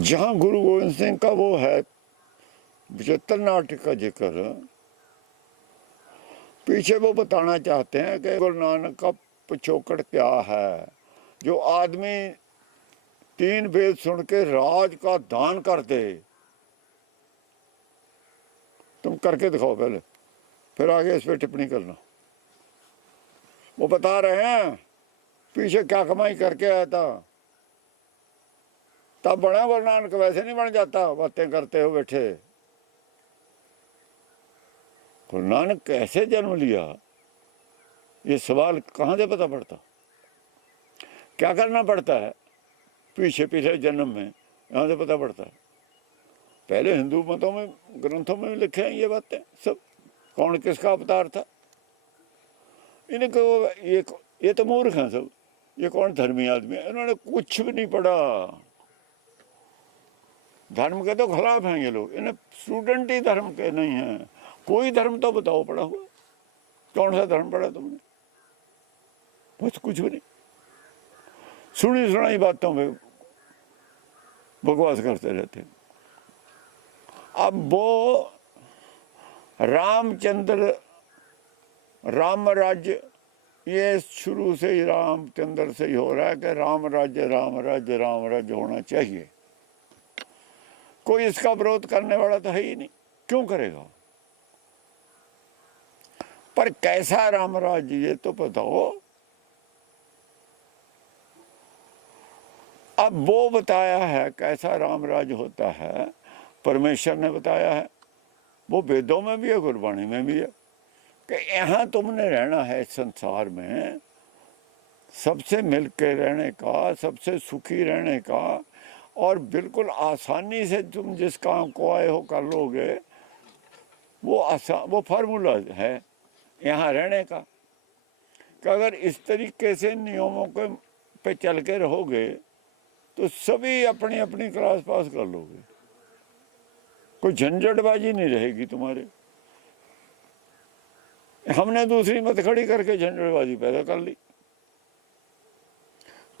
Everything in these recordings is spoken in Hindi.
जहाँ गुरु गोविंद सिंह का वो है 75 नाटक का जिक्र, पीछे वो बताना चाहते हैं कि गुरु नानक का पिछोकड़ क्या है। जो आदमी 3 वेद सुन के राज का दान कर दे, तुम करके दिखाओ पहले, फिर आगे इस पर टिप्पणी करना। वो बता रहे हैं पीछे क्या कमाई करके आया था, तब बना गुरु नानक, वैसे नहीं बन जाता बातें करते हो बैठे। गुरु नानक कैसे जन्म लिया, ये सवाल कहाँ से पता पड़ता? क्या करना पड़ता है पीछे पिछले जन्म में, यहाँ से पता पड़ता है। पहले हिंदू मतों में ग्रंथों में लिखे हैं ये बातें सब, कौन किसका अवतार था। इनको ये तो मूर्ख हैं सब, ये कौन धर्मी आदमी है, इन्होंने कुछ भी नहीं पढ़ा। धर्म के तो खिलाफ हैं ये लोग, इन्हें स्टूडेंट ही धर्म के नहीं हैं। कोई धर्म तो बताओ पढ़ा हुआ, कौन सा धर्म पढ़ा तुमने? बस कुछ भी नहीं, सुनी सुनाई बातों में बकवास करते रहते। अब वो रामचंद्र, राम राज्य, ये शुरू से ही रामचंद्र से ही हो रहा है कि राम राज्य राम राज्य राम राज्य होना चाहिए। कोई इसका विरोध करने वाला तो है ही नहीं, क्यों करेगा? पर कैसा राम राज्य ये तो बताओ। अब वो बताया है कैसा राम राज्य होता है, परमेश्वर ने बताया है, वो वेदों में भी है, गुरबाणी में भी है कि यहाँ तुमने रहना है संसार में, सबसे मिल के रहने का, सबसे सुखी रहने का, और बिल्कुल आसानी से तुम जिस काम को आए हो कर लोगे। वो फार्मूला है यहाँ रहने का कि अगर इस तरीके से नियमों के पे चल के रहोगे तो सभी अपनी अपनी क्लास पास कर लोगे, कोई झंझटबाजी नहीं रहेगी तुम्हारे। हमने दूसरी मत खड़ी करके झंझटबाजी पैदा कर ली।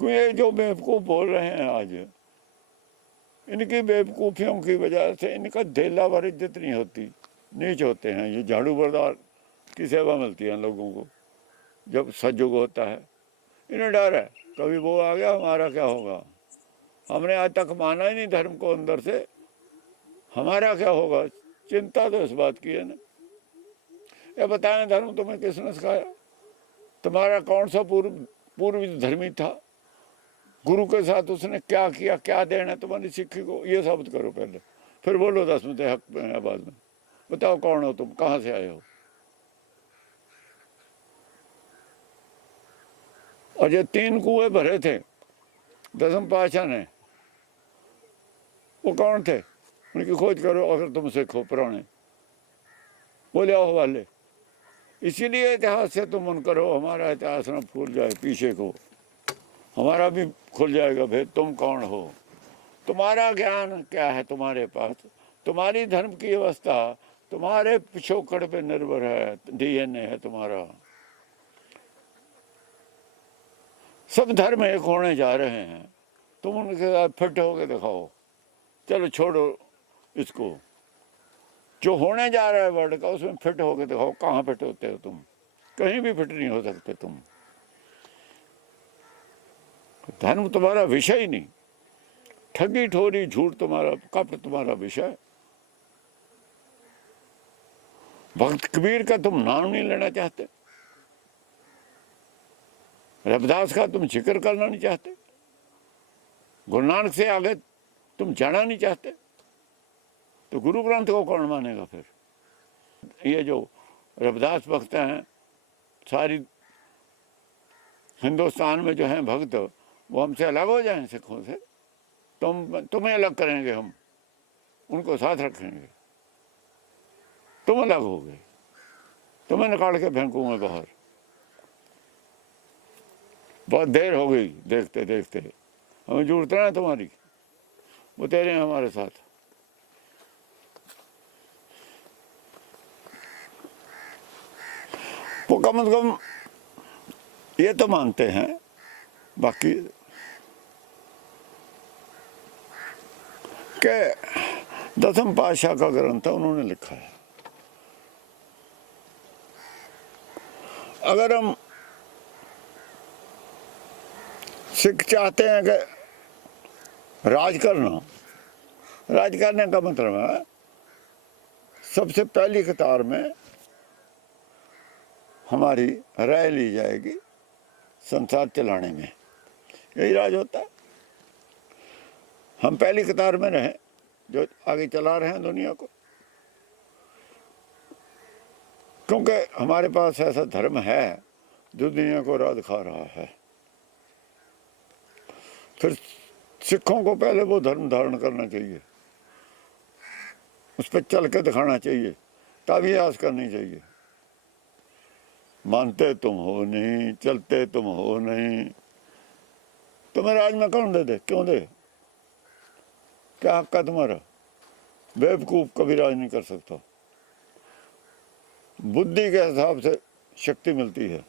ये जो बेवकूफ़ बोल रहे हैं आज, इनकी बेवकूफ़ियों की वजह से इनका धेला भर इज्जत नहीं होती, नीच होते हैं। ये झाड़ू बरदार की सेवा मिलती है लोगों को जब सजग होता है। इन्हें डर है कभी वो आ गया हमारा क्या होगा। हमने आज तक माना ही नहीं धर्म को अंदर से, हमारा क्या होगा। चिंता तो इस बात की है ना। ये बताएं धर्म तुम्हें किसने सिखाया? तुम्हारा कौन सा पूर्व धर्मी था, गुरु के साथ उसने क्या किया, क्या देना तुम्हारी सिक्खी को, ये साबित करो पहले, फिर बोलो 10 मिनट हक में बाद में। बताओ कौन हो तुम, कहाँ से आए हो? और ये 3 कुएं भरे थे 10वें पातशाह ने, वो कौन थे? उनकी खोज करो अगर तुम सिख हो पुराने, बोले आओ वाले। इसीलिए इतिहास से तुम मन करो, हमारा इतिहास न भूल जाए पीछे को, हमारा भी खुल जाएगा भेद तुम कौन हो। तुम्हारा ज्ञान क्या है तुम्हारे पास, तुम्हारी धर्म की अवस्था तुम्हारे पिछोकड़ पे निर्भर है, डीएनए है तुम्हारा। सब धर्म एक होने जा रहे हैं, तुम उनके साथ फिट होके दिखाओ। चलो छोड़ो इसको, जो होने जा रहा है वर्ल्ड का उसमें फिट होके दिखाओ। कहाँ फिट होते हो तुम? कहीं भी फिट नहीं हो सकते तुम। धर्म तुम्हारा विषय ही नहीं, ठगी ठोरी झूठ तुम्हारा, कपट तुम्हारा विषय। भक्त कबीर का तुम नाम नहीं लेना चाहते, रविदास का तुम जिक्र करना नहीं चाहते, गुरु नानक से आगे तुम जाना नहीं चाहते, तो गुरु ग्रंथ को कौन मानेगा फिर? ये जो रविदास भक्त हैं, सारी हिंदुस्तान में जो हैं भक्त, वो हमसे अलग हो जाएं सिखों से? तुम्हें अलग करेंगे हम, उनको साथ रखेंगे। तुम अलग हो गए, तुम्हें निकाल के फेंकूंगा बाहर। बहुत देर हो गई देखते देखते, हमें जरूरत है तुम्हारी, वो तेरे हैं हमारे साथ। वो कम से कम ये तो मानते हैं, बाकी कि 10वें पातशाह का ग्रंथ है, उन्होंने लिखा है। अगर हम सिख चाहते हैं कि राज करने का मतलब है सबसे पहली कतार में हमारी राय ली जाएगी संसार चलाने में, यही राज होता है। हम पहली कतार में रहें जो आगे चला रहे हैं दुनिया को, क्योंकि हमारे पास ऐसा धर्म है जो दुनिया को राह दिखा रहा है। फिर सिखों को पहले वो धर्म धारण करना चाहिए, उस पर चल के दिखाना चाहिए, ताबियास करनी चाहिए। मानते तुम हो नहीं, चलते तुम हो नहीं, तुम्हें राज में कौन दे? क्यों दे? क्या हक का तुम्हारा? बेवकूफ कभी राज नहीं कर सकता। बुद्धि के हिसाब से शक्ति मिलती है,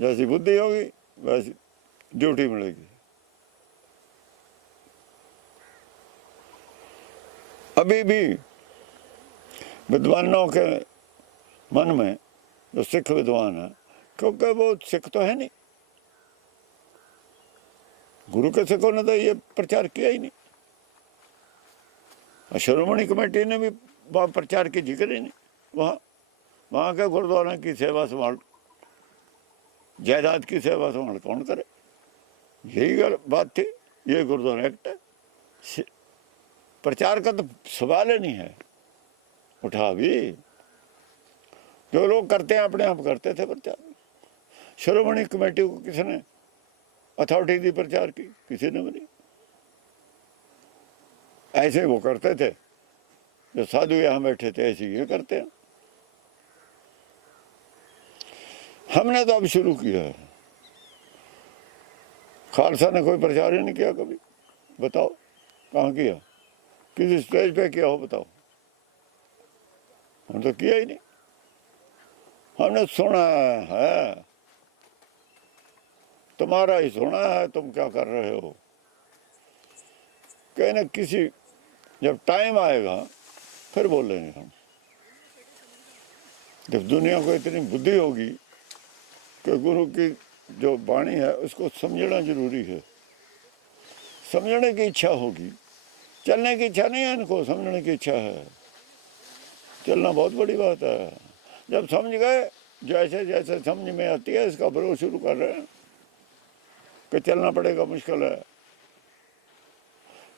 जैसी बुद्धि होगी वैसी ड्यूटी मिलेगी। अभी भी विद्वानों के मन में जो सिख विद्वान है, क्योंकि वो सिख तो है नहीं, गुरु के सिखों ने तो ये प्रचार किया ही नहीं, शिरोमणि कमेटी ने भी वहाँ प्रचार की जिक्र ही नहीं। वहाँ के गुरुद्वारा की सेवा संभाल, जायदाद की सेवा संभाल कौन करे? यही बात थी। ये गुरुद्वारा एक्ट है, प्रचार का तो सवाल ही नहीं है। उठा भी जो लोग करते हैं अपने आप करते थे प्रचार। शिरोमणि कमेटी को किसने अथॉरिटी दी प्रचार की? किसी ने नहीं। ऐसे वो करते थे, जो साधु यहाँ बैठे थे ऐसे ये करते हैं। हमने तो अब शुरू किया है, खालसा ने कोई प्रचार ही नहीं किया कभी। बताओ कहाँ किया? किसी स्टेज पे किया हो बताओ? हम तो किया ही नहीं। हमने सुना है, तुम्हारा ही सुना है, तुम क्या कर रहे हो? कहीं ना किसी जब टाइम आएगा फिर बोलेंगे हम। जब दुनिया को इतनी बुद्धि होगी कि गुरु की जो वाणी है उसको समझना जरूरी है, समझने की इच्छा होगी। चलने की इच्छा नहीं है इनको, समझने की इच्छा है। चलना बहुत बड़ी बात है। जब समझ गए, जैसे जैसे समझ में आती है इसका विरोध शुरू कर रहे हैं कि चलना पड़ेगा, मुश्किल है।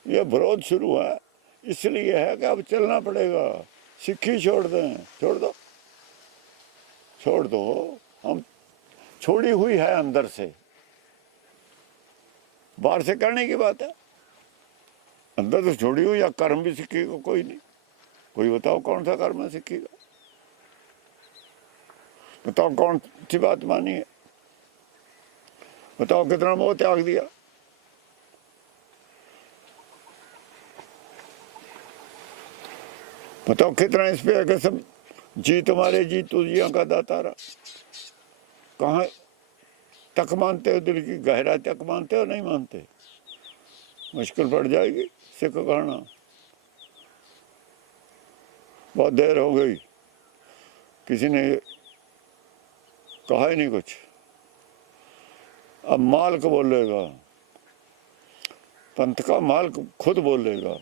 ये विरोध शुरू है इसलिए है कि अब चलना पड़ेगा। सिक्खी छोड़ दें, छोड़ दो, छोड़ दो। हम छोड़ी हुई है अंदर से, बाहर से करने की बात है। अंदर तो छोड़ी हुई, या कर्म भी सीखेगा कोई नहीं। कोई बताओ कौन सा कर्म सीखेगा? बताओ कौन सी बात मानी है? बताओ कितना मोह त्याग दिया? बताओ कितना इस पे है कि सब जी तुम्हारे जी तुझिया का दातारा। कहाँ तक मानते हो? दिल की गहराई तक मानते हो? नहीं मानते, मुश्किल पड़ जाएगी सिख कहना। बहुत देर हो गई, किसी ने कहा ही नहीं कुछ। अब मालिक बोलेगा, पंथ का मालिक खुद बोलेगा।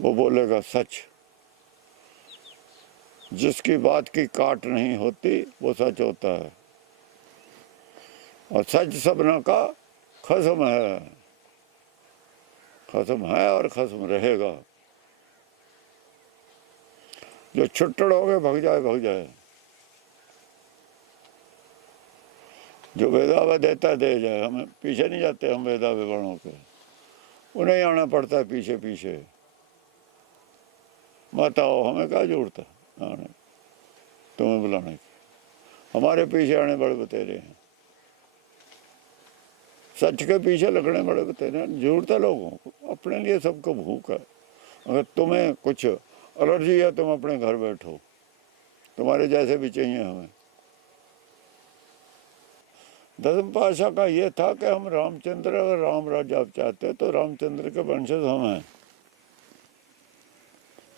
वो बोलेगा सच। जिसकी बात की काट नहीं होती वो सच होता है, और सच सबना का खस्म है। खस्म है और खस्म रहेगा। जो छुट्टड़ हो गए भग जाए, भग जाए। जो वेदावा देता दे जाए, हमें पीछे नहीं जाते हम वेदावे वर्णों के, उन्हें आना पड़ता है पीछे पीछे। बताओ हमें क्या जरूरत है आने तुम्हें बुलाने की? हमारे पीछे आने बड़े बतेरे हैं, सच के पीछे लगने बड़े बतेरे हैं। जरूरत है लोगों को, अपने लिए सबको भूख है। अगर तुम्हें कुछ एलर्जी है तुम अपने घर बैठो, तुम्हारे जैसे भी चाहिए हमें। दसम पातशाह का ये था कि हम रामचंद्र, अगर राम राज्य आप चाहते तो रामचंद्र के वंशज हम हैं।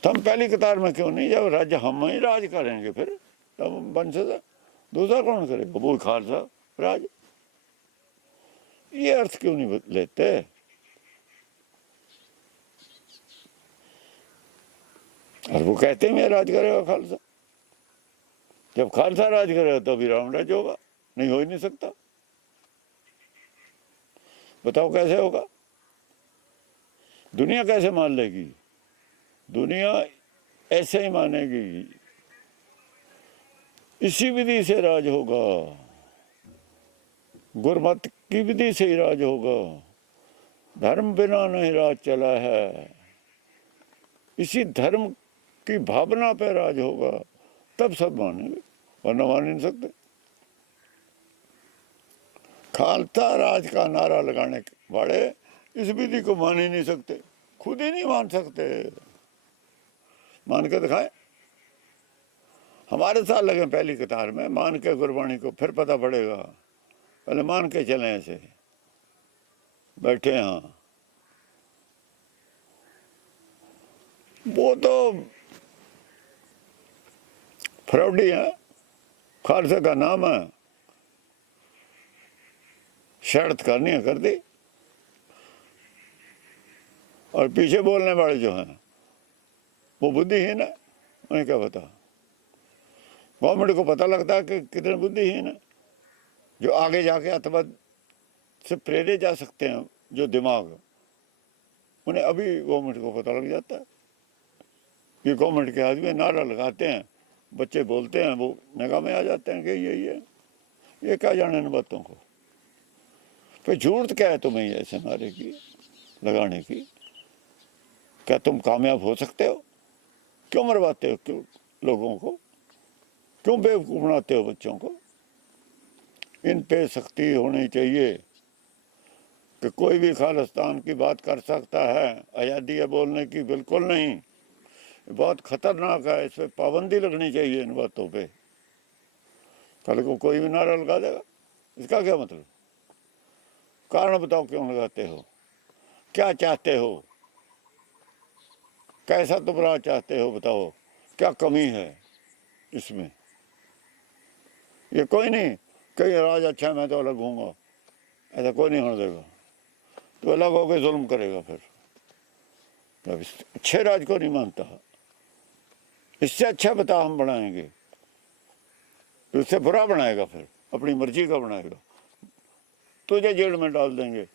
तो हम पहली कतार में क्यों नहीं? जब राज्य हम ही राज करेंगे फिर तब हम वंशज है, दूसरा कौन करेगा? वो खालसा राज। ये अर्थ क्यों नहीं लेते? और वो कहते हैं मैं राज करेगा खालसा। जब खालसा राज करेगा तभी राम राज्य होगा, नहीं हो ही नहीं सकता। बताओ कैसे होगा? दुनिया कैसे मान लेगी? दुनिया ऐसे ही मानेगी, इसी विधि से राज होगा, गुरमत की विधि से ही राज होगा। धर्म बिना नहीं राज चला है, इसी धर्म की भावना पे राज होगा, तब सब मानेंगे, वरना मान नहीं सकते। खालसा राज का नारा लगाने वाले इस विधि को मान ही नहीं सकते, खुद ही नहीं मान सकते। मान के दिखाए, हमारे साथ लगे पहली कतार में, मान के गुरबाणी को, फिर पता पड़ेगा। पहले मान के चले, ऐसे बैठे यहाँ। वो तो फ्रॉडी है, खालसा का नाम है, शर्त करनी है कर दी, और पीछे बोलने वाले जो हैं वो बुद्धिहीन है, उन्हें क्या पता? गवर्नमेंट को पता लगता है कि कितने बुद्धिहीन है। जो आगे जाके अथवाद से प्रेरे जा सकते हैं, जो दिमाग, उन्हें अभी गवर्नमेंट को पता लग जाता है। ये गवर्नमेंट के आदमी नारा लगाते हैं, बच्चे बोलते हैं, वो निगाह में आ जाते हैं कि यही है। ये क्या जाने इन बातों को? फिर जरूरत क्या है तुम्हें ऐसे नारे की लगाने की? क्या तुम कामयाब हो सकते हो? क्यों मरवाते हो क्यों लोगों को? क्यों बेवकूफ बनाते हो बच्चों को? इन पे सख्ती होनी चाहिए कि कोई भी खालिस्तान की बात कर सकता है, आज़ादी है बोलने की बिल्कुल नहीं। बहुत खतरनाक है, इस पर पाबंदी लगनी चाहिए इन बातों पे। कल को कोई भी नारा लगा देगा, इसका क्या मतलब? कारण बताओ क्यों लगाते हो? क्या चाहते हो? कैसा तुम राज चाहते हो? बताओ क्या कमी है इसमें? ये कोई नहीं कहीं राज अच्छा है मैं तो अलग हूँगा, ऐसा कोई नहीं होने देगा। तो अलग होकर जुल्म करेगा फिर। जब अच्छे राज को नहीं मानता, इससे अच्छा बता हम बनाएंगे, तो इससे बुरा बनाएगा, फिर अपनी मर्जी का बनाएगा, तुझे जेल में डाल देंगे,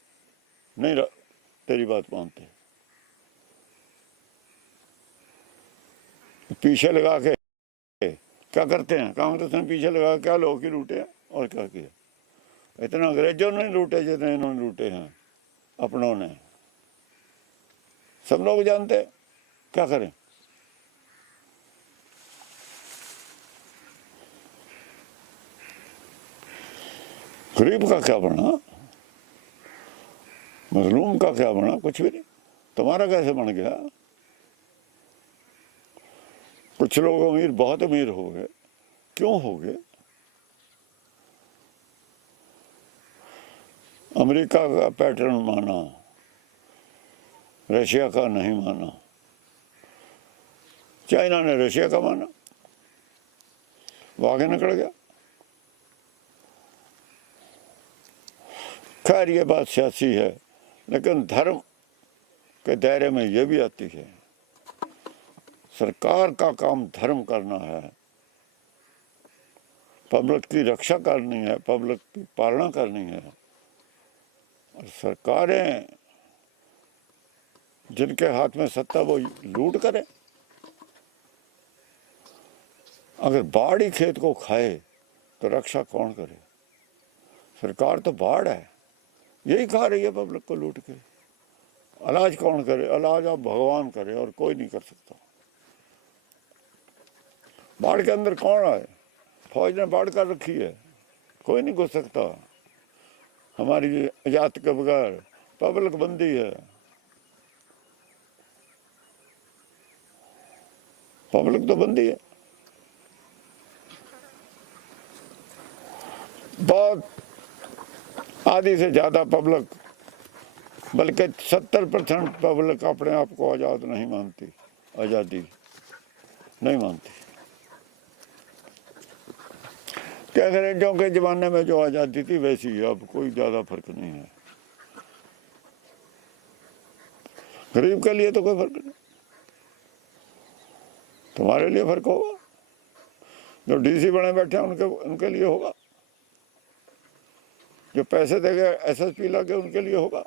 नहीं तेरी बात मानते। पीछे लगा के क्या करते हैं? कांग्रेस ने पीछे लगा क्या लोग ही लूटे हैं, और क्या किया? इतना अंग्रेजों ने लूटे जितने इन्होंने लूटे हैं अपनों ने, सब लोग जानते हैं। क्या करें? गरीब का क्या बना, मजलूम का क्या बना? कुछ भी नहीं। तुम्हारा कैसे बन गया? कुछ लोग अमीर, बहुत अमीर हो गए, क्यों हो गए? अमेरिका का पैटर्न माना, रशिया का नहीं माना, चाइना ने रशिया का माना, वो आगे निकल गया। खैर ये बात सियासी है, लेकिन धर्म के दायरे में ये भी आती है। सरकार का काम धर्म करना है, पब्लिक की रक्षा करनी है, पब्लिक की पालना करनी है। और सरकारें जिनके हाथ में सत्ता वो लूट करे। अगर बाढ़ ही खेत को खाए तो रक्षा कौन करे? सरकार तो बाढ़ है, यही खा रही है पब्लिक को लूट के। इलाज कौन करे? इलाज आप भगवान करे, और कोई नहीं कर सकता। बाढ़ के अंदर कौन आए? फौज ने बाढ़ कर रखी है, कोई नहीं घुस सकता। हमारी इजाजत के बगैर पब्लिक बंदी है, पब्लिक तो बंदी है। बहुत आधी से ज़्यादा पब्लिक, बल्कि 70% पब्लिक अपने आप को आज़ाद नहीं मानती, आज़ादी नहीं मानती। कि अंग्रेजों के ज़माने में जो आज़ादी थी वैसी है, अब कोई ज़्यादा फर्क नहीं है। गरीब के लिए तो कोई फर्क नहीं, तुम्हारे लिए फर्क होगा, जो डीसी बने बैठे हैं उनके लिए होगा, जो पैसे देके एसएसपी लगे उनके लिए होगा,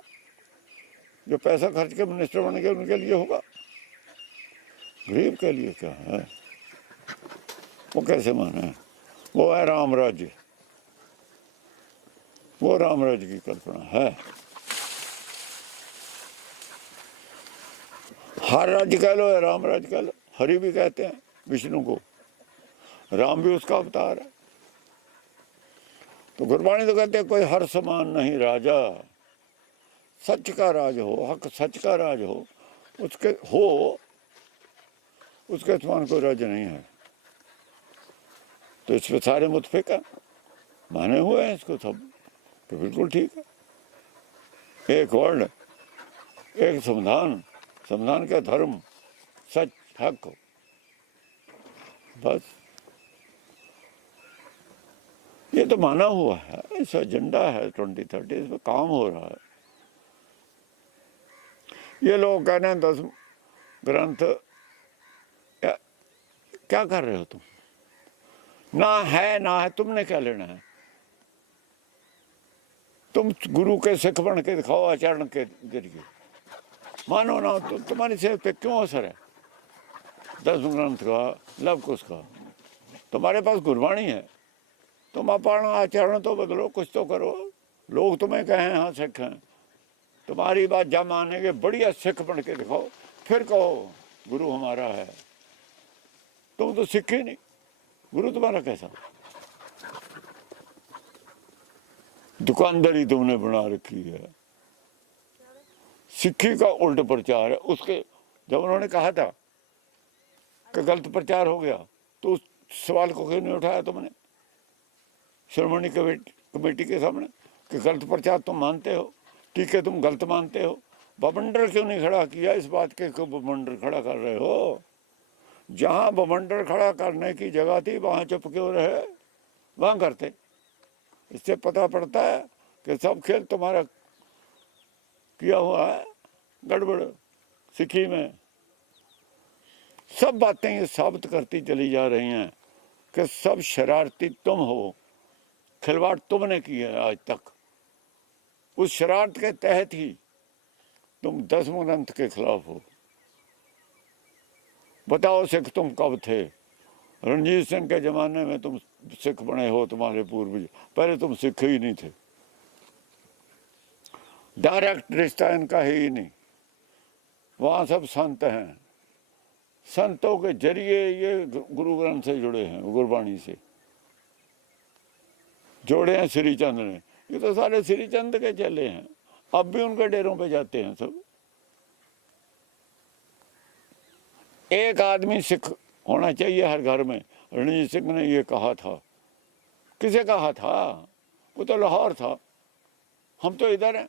जो पैसा खर्च के मिनिस्टर बन गए उनके लिए होगा। गरीब के लिए क्या है, वो कैसे माने? वो है राम राज्य, वो राम राज्य की कल्पना है। हर राज्य कह लो या राम राज्य कह लो, हरि भी कहते हैं विष्णु को, राम भी उसका अवतार है। तो गुरबाणी तो कहते हैं कोई हर समान नहीं राजा, सच का राज हो, हक सच का राज हो, उसके समान कोई राज्य नहीं है। तो इस पे सारे मुतफिक है, माने हुए हैं इसको सब, तो बिल्कुल ठीक है। एक वर्ण, एक संविधान, संविधान का धर्म, सच, हक, बस ये तो माना हुआ है। इस एजेंडा है 2030, इसमें काम हो रहा है। ये लोग कह रहे हैं 10 ग्रंथ, क्या कर रहे हो तुम? ना है तुमने क्या लेना है? तुम गुरु के सिख बन के दिखाओ आचरण के जरिए, मानो ना तो तुम्हारी सेहत पे क्यों असर है? 10 ग्रंथ का, लव कुश का, तुम्हारे पास गुरबाणी है, तुम अपना आचरण तो बदलो, कुछ तो करो। लोग तुम्हें कहें हाँ सिख हैं, तुम्हारी बात जब मानेंगे, बढ़िया सिख बन के दिखाओ, फिर कहो गुरु हमारा है। तुम तो सिख ही नहीं, गुरु तुम्हारा कैसा? दुकानदारी तुमने बना रखी है, सिक्खी का उल्ट प्रचार है। उसके जब उन्होंने कहा था कि गलत प्रचार हो गया, तो उस सवाल को क्यों नहीं उठाया तुमने श्रोमणी कमेटी के सामने कि गलत प्रचार तुम मानते हो, ठीक है तुम गलत मानते हो, बवंडर क्यों नहीं खड़ा किया इस बात के क्यों बवंडर खड़ा कर रहे हो? जहां बवंडर खड़ा करने की जगह थी वहां चुप क्यों रहे? वहां करते। इससे पता पड़ता है कि सब खेल तुम्हारा किया हुआ है गड़बड़। सिक्खी में सब बातें ये साबित करती चली जा रही हैं कि सब शरारती तुम हो, खिलवाड़ तुमने की है आज तक। उस शरारत के तहत ही तुम 10 ग्रंथ के खिलाफ हो। बताओ सिख तुम कब थे? रणजीत सिंह के जमाने में तुम सिख बने हो, तुम्हारे पूर्वज, पहले तुम सिख ही नहीं थे। डायरेक्ट रिश्ता इनका है ही नहीं, वहाँ सब संत हैं, संतों के जरिए ये गुरु ग्रंथ से जुड़े हैं, गुरबाणी से जोड़े हैं श्रीचंद ने। ये तो सारे श्रीचंद के चले हैं, अब भी उनके डेरों पे जाते हैं सब। एक आदमी सिख होना चाहिए हर घर में, रणजीत सिंह ने ये कहा था। किसे कहा था? वो तो लाहौर था, हम तो इधर हैं।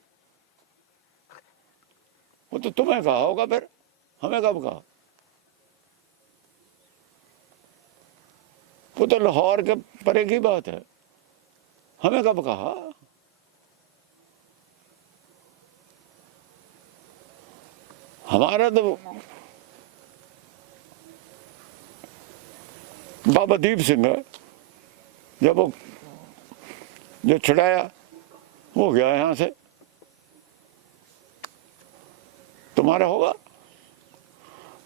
वो तो तुम्हें कहा होगा, फिर हमें कब कहा? वो तो लाहौर के परे की बात है, हमें कब कहा? हमारा तो बाबा दीप सिंह है, जब वो जो छुड़ाया वो गया यहाँ से, तुम्हारा होगा।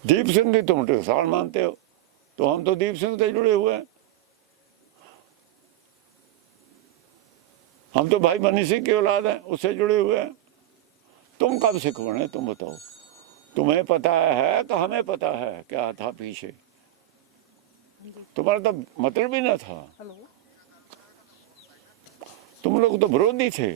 दीप सिंह भी तुम टकसाल मानते हो, तो हम तो दीप सिंह से जुड़े हुए हैं। हम तो भाई मनी सिंह की औलाद हैं, उससे जुड़े हुए हैं। तुम कब सिख बने तुम बताओ? तुम्हें पता है कि हमें पता है क्या था पीछे? तुम्हारा तो मतलब ही ना था, तुम लोग तो विरोधी थे।